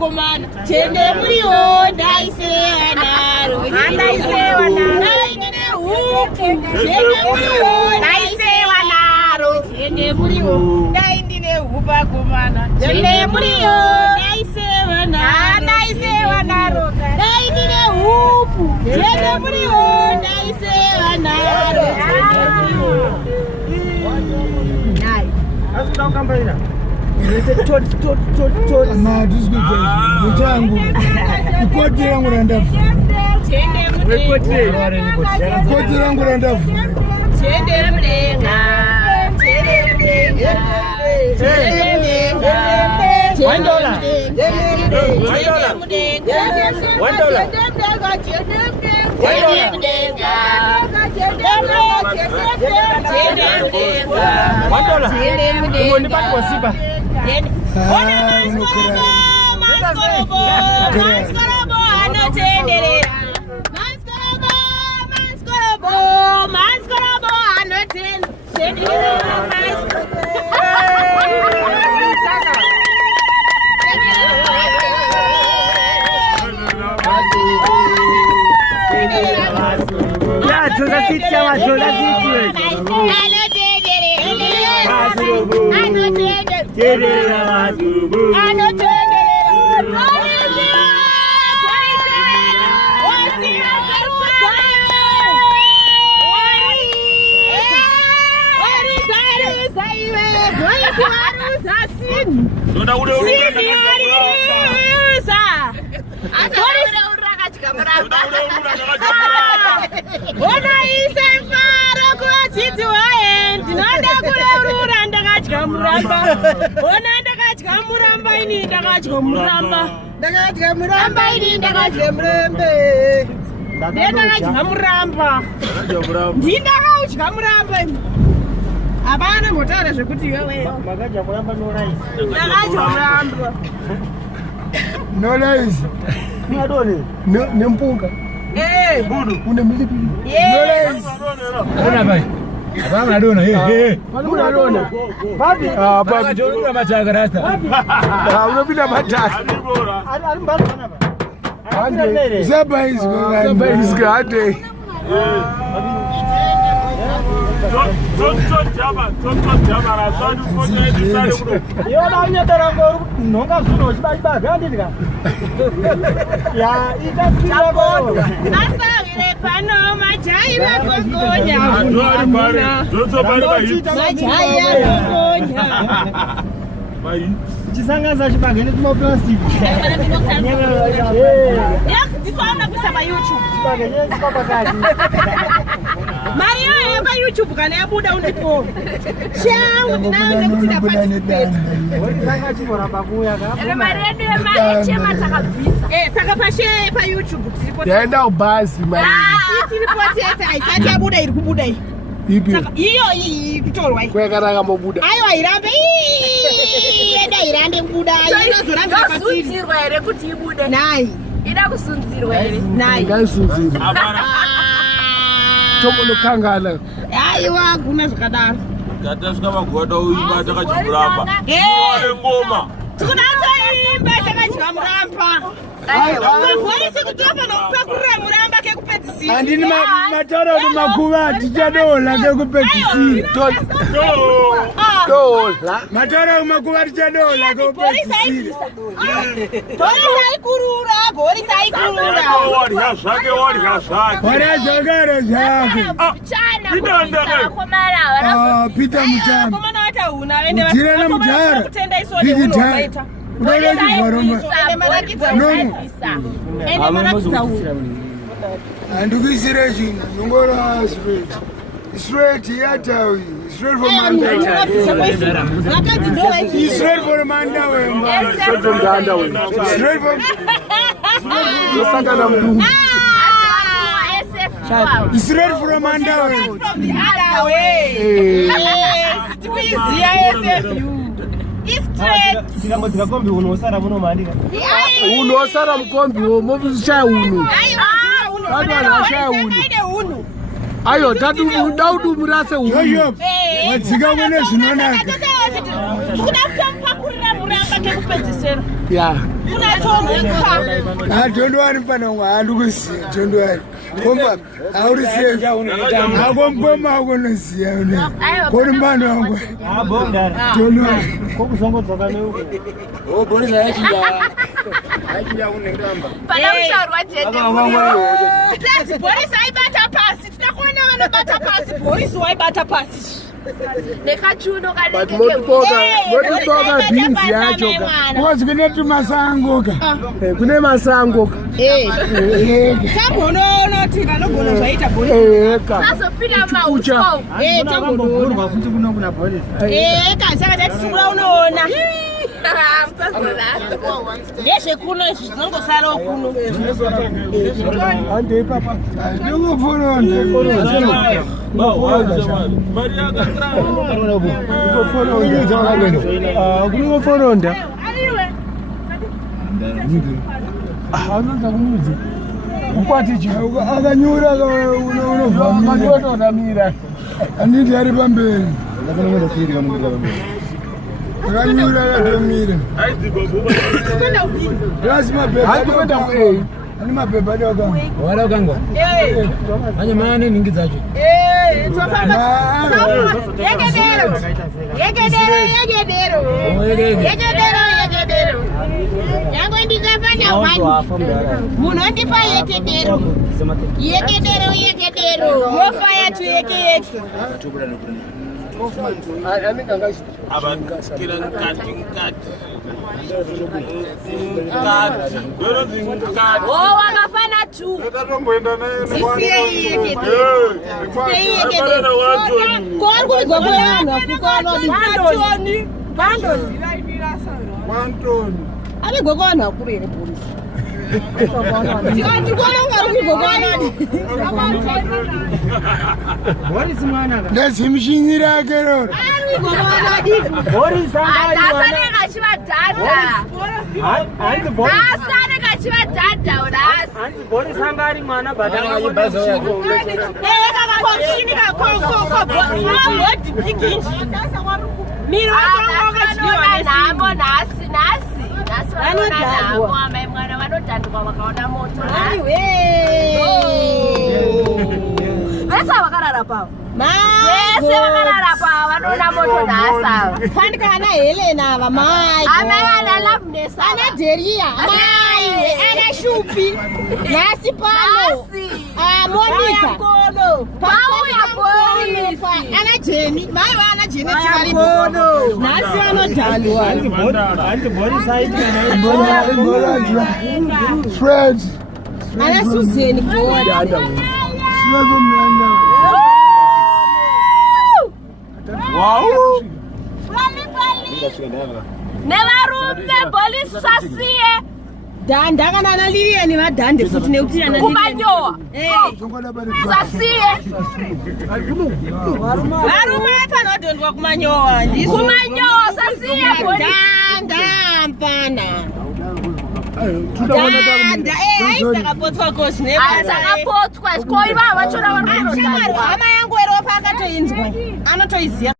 vakomana tende muriwo ndaisewa naro ndaisewa naro ndaine huku tende muriwo ndaisewa naro tende muriwo ndaindine huku vakomana tende muriwo ndaisewa naro ndaisewa naro ndaindine huku tende muriwo ndaisewa naro tende muriwo Asitaka kambaina. Nise tot. Na disco mchangu. Ikoti yangu na ndafu. Chende mdenga. Ikoti yangu na ndafu. Chende mdenga. Chende mdenga. Chende mdenga. $1. Abana motara zvekuti wewe Makaja kuramba no rice. ndakachoramba No rice. Unadoni? Nempunga. Budu. Une milipili. Yes. No rice. Ona bai. Abanga adona Unadona. Babi. Babi jona mataka rasta. Unapita mataka. Ari mbali bana ba. Zaba is good. Yona unyatara ngoro nonga zuno chiba gandika. Ya ikasira bodo. Asavire pano majai vagogonya majai vagogonya Chisangaza chibagene kuma plastic. ndifana kuisa payoutube Chibagene chipapakati. mariyo yepayoutube kana yabuda undipo shangu ndinaone kuti ndapatisipeta Sanga chiboramba kuya ka. mari yedu yemachema takabvisa saka pashe payoutube tiripo Yaenda ubasi mari. tiripo tese haisati yabuda iri kubuda iyi Ipi. iyo iyi kutorwa iyi Kwekanaka mobuda. aiwa irambe ida irambe kubuda inozoramba pasunzirwa here kuti ibude nai ida kusunzirwa here nai Ngaisuzira. Tomolo kangala. aiwa guna zvakadaro Tatasvika magoda uimba takachimuramba. Ore ngoma. tikudatoimba takadya muramba magoisi kutopa nokupakurira muramba kekupedzisira Andini matara makuva tichadola kekupedzisira. Dola. Matara makuva tichadola kekupedzisira. gorisa ikurura gorisa ikurura Warya zvake. Wara zvagara zvake. Pita mutano. komana wata huna vende Tirana mutara. kutenda isode Pikitara. unoita Unoita chivaroma. ende marakidza Andikuisire chinhu nongora straight yatawi straight for Mandawi. Straight for Mandawi. Straight from the underwear. Straight from Sangana Mdu. Straight from Mandawi. Ndikamodzika kombi unosara munomandika. Unosara mukombi womucha unu. Watu wanashaya unu. Ayo tatu daudu murase unu. Wadzika kwene zvinonaka. Tikuda kutamupakurira muramba kekupedzisira. Ya. Unatomba. Tondwani pana mwandu kusiya tondwani. Komba auri safe. Akomboma ukonoziya una. Kodi mbano wangu. Bonda. Tondwani. Kokuzongodzoka neuko. Oh, polisi yachida. Yachida unengamba. Pana ushaurwa jete. Polisi aibata pasi. Tinakuona wanabata pasi. Polisi waibata pasi. Nekachuno But motopoka beans yacho. Because kune masangoka. Kune masangoka. Tambono tika nogona zvaita polisi. Sasa pira maucho. Tambono futhi kuno kuna polisi. Kansaka tatisungura unoona. Ndezve kuno izvi zvinongosara kuno. Ande papa. Ndingoforonda. Kungoforonda. Ukwati akanyura unovamira anditi ari pamberi akanyura akatomira rasi mapepa ani mapepa adoka wala kangwa anye maana ningi zacho Yegedero. Yango ndikafanya wani. Munondipa yegedero. Yegedero. Mofaya tu yegedero. Abakira nkati. Oh, wakafana tu. Sisiye yegedero. Kwa gogoyana kukolo Bandoni. Ale gogona kurere polisi. Polisi mwana. Ndazimshinyira kero. Polisi anga. Asane kachiva dada. Anzi polisi. Asane kachiva dada uras. Anzi polisi anga ari mwana badanga yibazo yake. Kaka komshini boti big. Miro wanga namo nasi. Namo amai mwana vanotandwa vakaona moto. Vesa vakarara pavo. Vese vakarara pavo vanoona moto nasa. Fandika ana Helena ava mai. Amai ana Loveness. Ana Deria. Mai. Ana Shupi. Nasi pano. Monica. Pauya polisi. Ana Jenny. Mai ana Jenny chari bono. Nasi anodhandwa. Anzi polisi aiti Fred. Ana Susan Goda. Wow. Nevarume polisi sasiye. Ndakana naliriye nevadhande futi nekuti ana kumanyowa. Sasiye. Varume vakanodhondwa kumanyowa. Kumanyowa sasiye polisi. Ndapana. Danda, aisakapotswa kosi. Aisakapotswa. Ko ivava vachona vari kunotandwa. Hama yangu eropa akatoinzwa. Anotoiziva.